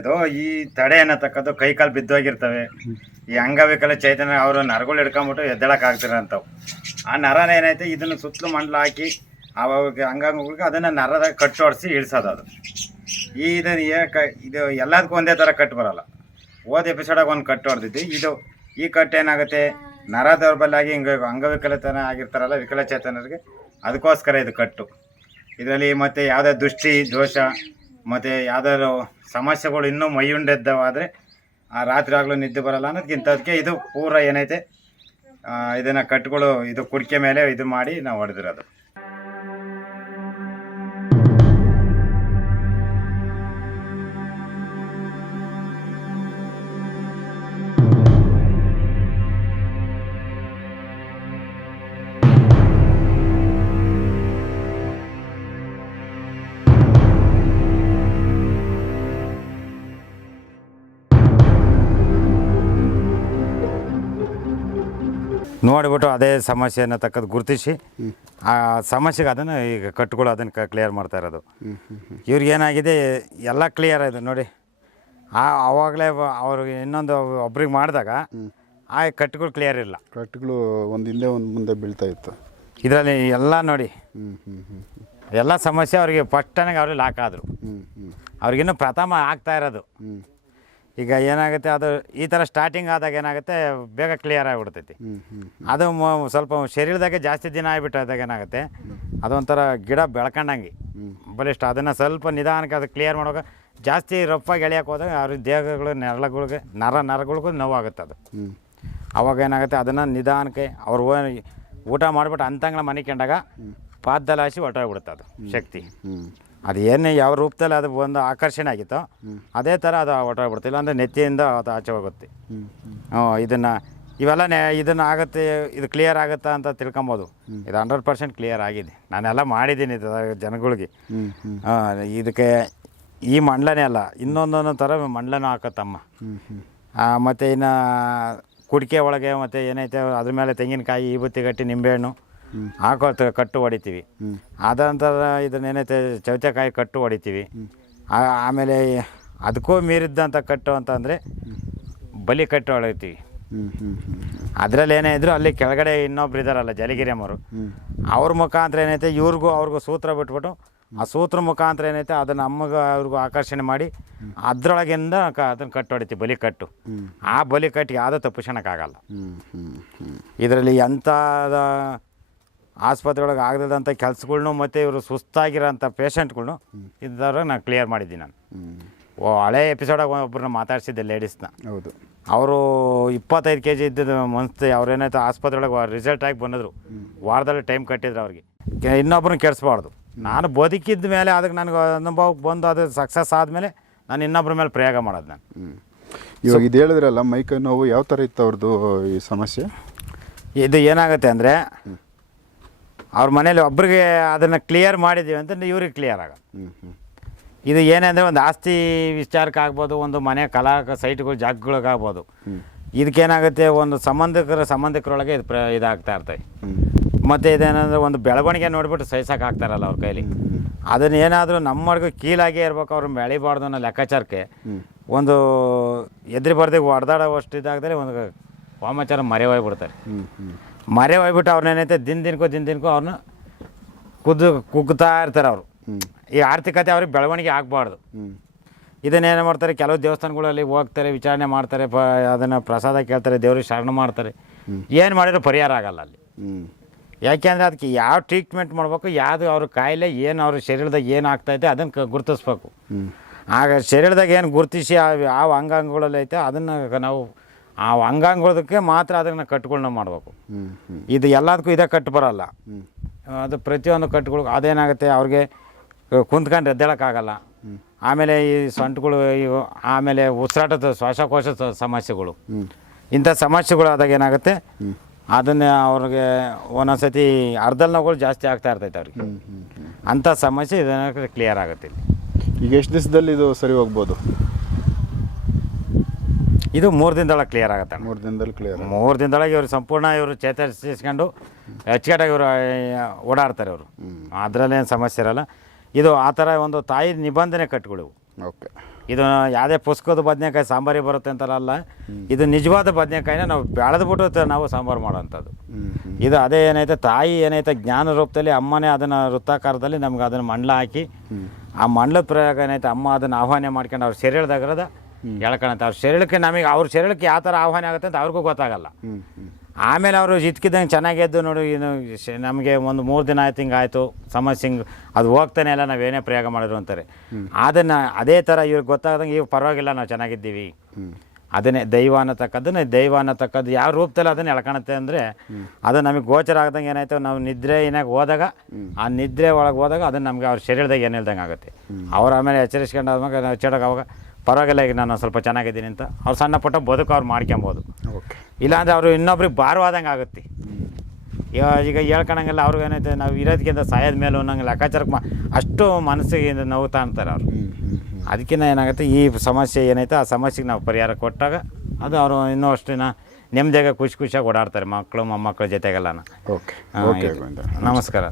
ಇದು ಈ ತಡೆ ಅನ್ನತಕ್ಕದ್ದು ಕೈ ಕಾಲು ಬಿದ್ದೋಗಿರ್ತವೆ. ಈ ಅಂಗವಿಕಲ ಚೈತನ್ಯ ಅವರು ನರಗಳು ಹಿಡ್ಕೊಂಬಿಟ್ಟು ಎದ್ದೇಳಕ್ಕೆ ಆಗ್ತಿರೋಂಥವು. ಆ ನರನ ಏನೈತೆ, ಇದನ್ನು ಸುತ್ತಲೂ ಮಂಡಲ ಹಾಕಿ ಅವಾಗ ಅಂಗಾಂಗಗಳಿಗೆ ಅದನ್ನು ನರದ ಕಟ್ಟೋಡಿಸಿ ಇಳಿಸೋದು ಅದು. ಈ ಇದನ್ನು ಇದು ಎಲ್ಲದಕ್ಕೂ ಒಂದೇ ಥರ ಕಟ್ಟು ಬರೋಲ್ಲ. ಹೋದ ಎಪಿಸೋಡಾಗ ಒಂದು ಕಟ್ಟು ಹೊಡೆದಿದ್ದು ಇದು, ಈ ಕಟ್ಟು ಏನಾಗುತ್ತೆ ನರ ದೌರ್ಬಲ್ಯ ಆಗಿ ಹಿಂಗೆ ಅಂಗವಿಕಲತನ ಆಗಿರ್ತಾರಲ್ಲ ವಿಕಲಚೇತನರಿಗೆ ಅದಕ್ಕೋಸ್ಕರ ಇದು ಕಟ್ಟು. ಇದರಲ್ಲಿ ಮತ್ತು ಯಾವುದೇ ದೃಷ್ಟಿ, ದೋಷ ಮತ್ತು ಯಾವ್ದಾದ್ರು ಸಮಸ್ಯೆಗಳು ಇನ್ನೂ ಮೈಯುಂಡೆದ್ದವಾದರೆ ಆ ರಾತ್ರಿ ಆಗಲೂ ನಿದ್ದೆ ಬರಲ್ಲ ಅನ್ನೋದಕ್ಕಿಂತದಕ್ಕೆ ಇದು ಪೂರ ಏನೈತೆ ಇದನ್ನು ಕಟ್ಟುಗಳು ಇದು ಕುಡಿಕೆ ಮೇಲೆ ಇದು ಮಾಡಿ ನಾವು ಹೊಡೆದಿರೋದು. ನೋಡಿಬಿಟ್ಟು ಅದೇ ಸಮಸ್ಯೆಯನ್ನು ತಕ್ಕದ್ದು ಗುರುತಿಸಿ ಆ ಸಮಸ್ಯೆಗೆ ಅದನ್ನು ಈಗ ಕಟ್ಟುಗಳು ಅದನ್ನು ಕ್ಲಿಯರ್ ಮಾಡ್ತಾ ಇರೋದು. ಇವ್ರಿಗೆ ಏನಾಗಿದೆ ಎಲ್ಲ ಕ್ಲಿಯರ್ ಇದೆ ನೋಡಿ. ಆ ಅವಾಗಲೇ ಅವ್ರಿಗೆ ಇನ್ನೊಂದು ಒಬ್ರಿಗೆ ಮಾಡಿದಾಗ ಆ ಕಟ್ಟುಗಳು ಕ್ಲಿಯರ್ ಇಲ್ಲ. ಕಟ್ಟುಗಳು ಒಂದು ಹಿಂದೆ ಒಂದು ಮುಂದೆ ಬೀಳ್ತಾ ಇತ್ತು. ಇದರಲ್ಲಿ ಎಲ್ಲ ನೋಡಿ. ಎಲ್ಲ ಸಮಸ್ಯೆ ಅವರಿಗೆ ಫಸ್ಟನಾಗ ಅವ್ರಿಗೆ ಲಾಕ್ ಆದರು. ಅವ್ರಿಗಿನ್ನೂ ಪ್ರಥಮ ಆಗ್ತಾ ಇರೋದು. ಈಗ ಏನಾಗುತ್ತೆ ಅದು ಈ ಥರ ಸ್ಟಾರ್ಟಿಂಗ್ ಆದಾಗ ಏನಾಗುತ್ತೆ ಬೇಗ ಕ್ಲಿಯರ್ ಆಗಿಬಿಡ್ತೈತಿ. ಅದು ಸ್ವಲ್ಪ ಶರೀರದಾಗೆ ಜಾಸ್ತಿ ದಿನ ಆಗಿಬಿಟ್ಟಾದಾಗ ಏನಾಗುತ್ತೆ ಅದೊಂಥರ ಗಿಡ ಬೆಳ್ಕೊಂಡಂಗೆ. ಬಲಿಷ್ಟ ಅದನ್ನು ಸ್ವಲ್ಪ ನಿಧಾನಕ್ಕೆ ಅದು ಕ್ಲಿಯರ್ ಮಾಡುವಾಗ ಜಾಸ್ತಿ ರಫಾಗಿ ಎಳೆಯಕ್ಕೆ ಹೋದಾಗ ಅವ್ರ ದೇಹಗಳು ನೆರಳುಗಳಿಗೆ ನರ ನರಗಳಿಗೂ ನೋವಾಗುತ್ತೆ ಅದು. ಅವಾಗ ಏನಾಗುತ್ತೆ ಅದನ್ನು ನಿಧಾನಕ್ಕೆ ಅವ್ರು ಊಟ ಮಾಡಿಬಿಟ್ಟು ಅಂತಂಗಳ ಮನೆ ಕಂಡಾಗ ಪಾದದಲ್ಲಿ ಹಾಸಿ ಹೊರಟೋಗ್ಬಿಡುತ್ತೆ ಅದು ಶಕ್ತಿ. ಅದು ಏನು ಯಾವ ರೂಪದಲ್ಲಿ ಅದು ಒಂದು ಆಕರ್ಷಣೆ ಆಗಿತ್ತು ಅದೇ ಥರ ಅದು ಹೊರಟೋಗ್ಬಿಡುತ್ತೆ. ಇಲ್ಲಾಂದರೆ ನೆತ್ತಿಯಿಂದ ಅದು ಆಚೆ ಹೋಗುತ್ತೆ. ಇದನ್ನು ಇವೆಲ್ಲ ನೆ ಇದನ್ನು ಆಗುತ್ತೆ ಇದು ಕ್ಲಿಯರ್ ಆಗುತ್ತಾ ಅಂತ ತಿಳ್ಕೊಬೋದು. ಇದು ಹಂಡ್ರೆಡ್ ಪರ್ಸೆಂಟ್ ಕ್ಲಿಯರ್ ಆಗಿದೆ. ನಾನೆಲ್ಲ ಮಾಡಿದ್ದೀನಿ ಇದು ಜನಗಳಿಗೆ. ಇದಕ್ಕೆ ಈ ಮಂಡಲನೇ ಅಲ್ಲ ಇನ್ನೊಂದೊಂದು ಥರ ಮಂಡಲನೂ ಹಾಕತ್ತಮ್ಮ. ಮತ್ತು ಇನ್ನು ಕುಡಿಕೆ ಒಳಗೆ ಮತ್ತು ಏನೈತೆ ಅದ್ರ ಮೇಲೆ ತೆಂಗಿನಕಾಯಿ ಈ ಗಟ್ಟಿ ನಿಂಬೆಹಣ್ಣು ಹಾಕೋ ತ- ಕಟ್ಟು ಹೊಡಿತೀವಿ. ಅದ ನಂತರ ಇದನ್ನೇನೈತೆ ಚೌತೆಕಾಯಿ ಕಟ್ಟು ಹೊಡಿತೀವಿ. ಆಮೇಲೆ ಅದಕ್ಕೂ ಮೀರಿದ್ದಂಥ ಕಟ್ಟು ಅಂತ ಅಂದರೆ ಬಲಿ ಕಟ್ಟು ಹೊಡಿತೀವಿ ಅದರಲ್ಲಿ ಏನೇ ಇದ್ರು ಅಲ್ಲಿ ಕೆಳಗಡೆ ಇನ್ನೊಬ್ರು ಇದಾರಲ್ಲ ಜಲಗಿರಿಯಮ್ಮರು ಹ್ಞೂ ಅವ್ರ ಮುಖಾಂತರ ಏನೈತೆ ಇವ್ರಿಗೂ ಅವ್ರಿಗೂ ಸೂತ್ರ ಬಿಟ್ಬಿಟ್ಟು ಆ ಸೂತ್ರ ಮುಖಾಂತರ ಏನೈತೆ ಅದನ್ನು ಅಮ್ಮಗ ಅವ್ರಿಗೂ ಆಕರ್ಷಣೆ ಮಾಡಿ ಅದರೊಳಗಿಂದ ಕ ಅದನ್ನು ಕಟ್ಟು ಹೊಡಿತೀವಿ ಬಲಿ ಕಟ್ಟು. ಆ ಬಲಿ ಕಟ್ಟು ಯಾವುದೋ ತಪ್ಪಿಸೋಣಕ್ಕಾಗಲ್ಲ. ಇದರಲ್ಲಿ ಎಂಥ ಆಸ್ಪತ್ರೆಯೊಳಗೆ ಆಗದಂಥ ಕೆಲಸಗಳ್ನು ಮತ್ತು ಇವರು ಸುಸ್ತಾಗಿರೋಂಥ ಪೇಷಂಟ್ಗಳ್ನು ಇದ್ದವ್ರಿಗೆ ನಾನು ಕ್ಲಿಯರ್ ಮಾಡಿದ್ದೀನಿ ನಾನು. ಓ ಹಳೆ ಎಪಿಸೋಡಾಗ ಒಬ್ಬರನ್ನ ಮಾತಾಡ್ಸಿದ್ದೆ ಲೇಡೀಸ್ನ ಹೌದು. ಅವರು ಇಪ್ಪತ್ತೈದು ಕೆ ಜಿ ಇದ್ದಿದ್ದು ಮನ್ಸ್ತು ಅವ್ರೇನಾಯ್ತು ಆಸ್ಪತ್ರೆ ಒಳಗೆ ರಿಸಲ್ಟ್ ಆಗಿ ಬಂದಿದ್ರು. ವಾರದಲ್ಲಿ ಟೈಮ್ ಕಟ್ಟಿದ್ರು ಅವ್ರಿಗೆ. ಇನ್ನೊಬ್ಬರನ್ನ ಕೆಡಿಸ್ಬಾರ್ದು. ನಾನು ಬದುಕಿದ ಮೇಲೆ ಅದಕ್ಕೆ ನನಗೆ ಅನುಭವಕ್ಕೆ ಬಂದು ಅದು ಸಕ್ಸಸ್ ಆದಮೇಲೆ ನಾನು ಇನ್ನೊಬ್ಬರ ಮೇಲೆ ಪ್ರಯೋಗ ಮಾಡೋದು ನಾನು. ಇವಾಗ ಇದು ಹೇಳಿದ್ರಲ್ಲ ಮೈಕೈ ನೋವು ಯಾವ ಥರ ಇತ್ತು ಅವ್ರದ್ದು ಈ ಸಮಸ್ಯೆ? ಇದು ಏನಾಗುತ್ತೆ ಅಂದರೆ ಅವ್ರ ಮನೇಲಿ ಒಬ್ರಿಗೆ ಅದನ್ನು ಕ್ಲಿಯರ್ ಮಾಡಿದ್ದೀವಿ ಅಂತಂದ್ರೆ ಇವ್ರಿಗೆ ಕ್ಲಿಯರ್ ಆಗೋದು ಇದು ಏನಂದರೆ ಒಂದು ಆಸ್ತಿ ವಿಚಾರಕ್ಕೆ ಆಗ್ಬೋದು ಒಂದು ಮನೆ ಕಲಾ ಸೈಟ್ಗಳು ಜಾಗಗಳಿಗಾಗ್ಬೋದು. ಇದಕ್ಕೇನಾಗುತ್ತೆ ಒಂದು ಸಂಬಂಧಿಕರ ಸಂಬಂಧಿಕರೊಳಗೆ ಇದು ಪ್ರ ಇದಾಗ್ತಾ ಇರ್ತದೆ. ಮತ್ತು ಇದೇನಂದ್ರೆ ಒಂದು ಬೆಳವಣಿಗೆ ನೋಡಿಬಿಟ್ಟು ಸಹಿಸಕ್ಕೆ ಆಗ್ತಾರಲ್ಲ ಅವ್ರ ಕೈಲಿ. ಅದನ್ನ ಏನಾದರೂ ನಮ್ಮವರೆಗೂ ಕೀಲಾಗೇ ಇರ್ಬೇಕು ಅವ್ರು ಬೆಳಿಬಾರ್ದು ಅನ್ನೋ ಲೆಕ್ಕಾಚಾರಕ್ಕೆ ಒಂದು ಎದ್ರಿ ಬರ್ದಿಗೆ ಹೊಡೆದಾಡೋವಷ್ಟು ಇದಾಗದಲ್ಲಿ ಒಂದು ವಾಮಾಚಾರ ಮರೆ ಹೋಗ್ಬಿಡ್ತಾರೆ ಹ್ಞೂ ಹ್ಞೂ ಮರೆ ಹೋಗ್ಬಿಟ್ಟು ಅವ್ರನ್ನೇನೈತೆ ದಿನ ದಿನಕ್ಕೂ ದಿನ ದಿನಕ್ಕೂ ಅವ್ರನ್ನ ಕುದ್ದು ಕುಗ್ತಾ ಇರ್ತಾರೆ ಅವರು. ಈ ಆರ್ಥಿಕತೆ ಅವ್ರಿಗೆ ಬೆಳವಣಿಗೆ ಆಗಬಾರ್ದು. ಇದನ್ನೇನು ಮಾಡ್ತಾರೆ? ಕೆಲವು ದೇವಸ್ಥಾನಗಳಲ್ಲಿ ಹೋಗ್ತಾರೆ ವಿಚಾರಣೆ ಮಾಡ್ತಾರೆ ಪ ಅದನ್ನು ಪ್ರಸಾದ ಕೇಳ್ತಾರೆ ದೇವ್ರಿಗೆ ಶರಣ ಮಾಡ್ತಾರೆ. ಏನು ಮಾಡಿದ್ರು ಪರಿಹಾರ ಆಗಲ್ಲ ಅಲ್ಲಿ. ಯಾಕೆಂದರೆ ಅದಕ್ಕೆ ಯಾವ ಟ್ರೀಟ್ಮೆಂಟ್ ಮಾಡಬೇಕು ಯಾವುದು ಅವ್ರ ಕಾಯಿಲೆ ಏನು ಅವ್ರ ಶರೀರದಾಗ ಏನು ಆಗ್ತೈತೆ ಅದನ್ನು ಕ ಗುರುತಿಸ್ಬೇಕು. ಆಗ ಶರೀರದಾಗ ಏನು ಗುರುತಿಸಿ ಆ ಅಂಗಾಂಗಗಳಲ್ಲೈತೆ ಅಂಗಾಂಗಗಳಲ್ಲಿ ಐತೆ ಅದನ್ನು ನಾವು ಆ ಅಂಗಾಂಗಗಳದಕ್ಕೆ ಮಾತ್ರ ಅದನ್ನು ಕಟ್ಗಳನ್ನ ಮಾಡಬೇಕು. ಇದು ಎಲ್ಲದಕ್ಕೂ ಇದೇ ಕಟ್ಟು ಬರಲ್ಲ. ಅದು ಪ್ರತಿಯೊಂದು ಕಟ್ಟುಗಳು ಅದೇನಾಗುತ್ತೆ ಅವ್ರಿಗೆ ಕುಂತ್ಕೊಂಡು ಎದ್ದೇಳೋಕ್ಕಾಗಲ್ಲ. ಆಮೇಲೆ ಈ ಸೊಂಟಗಳು ಇವು ಆಮೇಲೆ ಉಸಿರಾಟದ ಶ್ವಾಸಕೋಶ ಸಮಸ್ಯೆಗಳು. ಇಂಥ ಸಮಸ್ಯೆಗಳು ಆದಾಗ ಏನಾಗುತ್ತೆ ಅದನ್ನೇ ಅವ್ರಿಗೆ ಒಂದೊಂದ್ಸತಿ ಅರ್ಧಲ್ ನೋವುಗಳು ಜಾಸ್ತಿ ಆಗ್ತಾ ಇರ್ತೈತೆ ಅವ್ರಿಗೆ. ಅಂಥ ಸಮಸ್ಯೆ ಇದನ್ನ ಕ್ಲಿಯರ್ ಆಗುತ್ತೆ ಇಲ್ಲಿ. ಈಗ ಎಷ್ಟು ದಿವಸದಲ್ಲಿ ಇದು ಸರಿ ಹೋಗ್ಬೋದು? ಇದು ಮೂರು ದಿನದೊಳಗೆ ಕ್ಲಿಯರ್ ಆಗುತ್ತೆ. ಮೂರು ದಿನದಲ್ಲಿ ಕ್ಲಿಯರ್ ಮೂರು ದಿನದೊಳಗೆ ಇವರು ಸಂಪೂರ್ಣ ಇವರು ಚೇತರಿಸಿಕೊಂಡು ಅಚ್ಚುಕಟ್ಟಾಗಿ ಇವರು ಓಡಾಡ್ತಾರೆ ಅವರು ಅದರಲ್ಲೇನು ಸಮಸ್ಯೆ ಇರಲ್ಲ. ಇದು ಆ ಥರ ಒಂದು ತಾಯಿ ನಿಬಂಧನೆ ಕಟ್ಗಳು ಓಕೆ. ಇದು ಯಾವುದೇ ಪುಸ್ತಕದ ಬದನೆಕಾಯಿ ಸಾಂಬಾರಿ ಬರುತ್ತೆ ಅಂತಾರಲ್ಲ ಇದು ನಿಜವಾದ ಬದನೆಕಾಯಿನ ನಾವು ಬೆಳೆದ್ಬಿಟ್ಟು ನಾವು ಸಾಂಬಾರು ಮಾಡೋವಂಥದ್ದು. ಇದು ಅದೇ ಏನೈತೆ ತಾಯಿ ಏನೈತೆ ಜ್ಞಾನ ರೂಪದಲ್ಲಿ ಅಮ್ಮನೇ ಅದನ್ನು ವೃತ್ತಾಕಾರದಲ್ಲಿ ನಮ್ಗೆ ಅದನ್ನು ಮಂಡಲ ಹಾಕಿ ಆ ಮಣ್ಣದ ಪ್ರಯೋಗ ಏನೈತೆ ಅಮ್ಮ ಅದನ್ನು ಆಹ್ವಾನ ಮಾಡ್ಕೊಂಡು ಅವ್ರ ಶರೀರದಾಗಿರೋದ ಎಳ್ಕೊಳತ್ತೆ ಅವ್ರ ಶರೀರಕ್ಕೆ ನಮಗೆ ಅವ್ರ ಶರೀರಕ್ಕೆ ಯಾವ ಥರ ಆಹ್ವಾನ ಆಗುತ್ತೆ ಅಂತ ಅವ್ರಿಗೂ ಗೊತ್ತಾಗಲ್ಲ. ಆಮೇಲೆ ಅವರು ಇದ್ಕಿದ್ದಂಗೆ ಚೆನ್ನಾಗೆದ್ದು ನೋಡಿ ಏನು ನಮಗೆ ಒಂದು ಮೂರು ದಿನ ಆಯ್ತು ಹಿಂಗೆ ಆಯಿತು ಸಮಸ್ಯೆ ಹಿಂಗೆ ಅದು ಹೋಗ್ತಾನೆ ಇಲ್ಲ ನಾವೇನೇ ಪ್ರಯೋಗ ಮಾಡಿದ್ರು ಅಂತಾರೆ. ಅದನ್ನು ಅದೇ ಥರ ಇವ್ರಿಗೆ ಗೊತ್ತಾಗದಂಗೆ ಇವಾಗ ಪರವಾಗಿಲ್ಲ ನಾವು ಚೆನ್ನಾಗಿದ್ದೀವಿ. ಅದನ್ನೇ ದೈವ ಅನ್ನತಕ್ಕದ್ದನ್ನೇ ದೈವ ಅನ್ನತಕ್ಕದ್ದು ಯಾವ ರೂಪದಲ್ಲಿ ಅದನ್ನು ಎಳ್ಕೊಳತ್ತೆ ಅಂದರೆ ಅದು ನಮಗೆ ಗೋಚರ ಆಗ್ದಂಗೆ ಏನಾಯ್ತು ನಾವು ನಿದ್ರೆ ಏನಾಗ ಹೋದಾಗ ಆ ನಿದ್ರೆ ಒಳಗೆ ಹೋದಾಗ ಅದನ್ನು ನಮಗೆ ಅವ್ರ ಶರೀರದಾಗ ಏನು ಹೇಳ್ದಂಗೆ ಆಗುತ್ತೆ. ಅವ್ರು ಆಮೇಲೆ ಎಚ್ಚರಿಸ್ಕೊಂಡು ನಾವು ಎಚ್ಚರಕ್ಕೆ ಅವಾಗ ಪರವಾಗಿಲ್ಲ ಈಗ ನಾನು ಸ್ವಲ್ಪ ಚೆನ್ನಾಗಿದ್ದೀನಿ ಅಂತ. ಅವ್ರು ಸಣ್ಣ ಪುಟ್ಟ ಬದುಕು ಅವ್ರು ಮಾಡ್ಕೊಬೋದು ಓಕೆ. ಇಲ್ಲಾಂದರೆ ಅವರು ಇನ್ನೊಬ್ರಿಗೆ ಭಾರವಾದಂಗೆ ಆಗುತ್ತೆ. ಈಗ ಹೇಳ್ಕೊಳಂಗಿಲ್ಲ ಅವ್ರಿಗೆ ಏನೈತೆ ನಾವು ಇರೋದಕ್ಕಿಂತ ಸಾಯೋದ ಮೇಲೆ ಅನ್ನೋಂಗೆ ಲೆಕ್ಕಾಚಾರಕ್ಕೆ ಮಾ ಅಷ್ಟು ಮನಸ್ಸಿಗೆ ನೋವು ತಾಣ್ತಾರೆ ಅವರು. ಅದಕ್ಕಿಂತ ಏನಾಗುತ್ತೆ ಈ ಸಮಸ್ಯೆ ಏನೈತೆ ಆ ಸಮಸ್ಯೆಗೆ ನಾವು ಪರಿಹಾರ ಕೊಟ್ಟಾಗ ಅದು ಅವರು ಇನ್ನೂ ಅಷ್ಟಿನ ನೆಮ್ಮದಿಯಾಗ ಖುಷಿ ಖುಷಿಯಾಗಿ ಓಡಾಡ್ತಾರೆ ಮಕ್ಕಳು ಮೊಮ್ಮಕ್ಕಳ ಜೊತೆಗೆಲ್ಲ ಓಕೆ. ಓಕೆ ನಮಸ್ಕಾರ.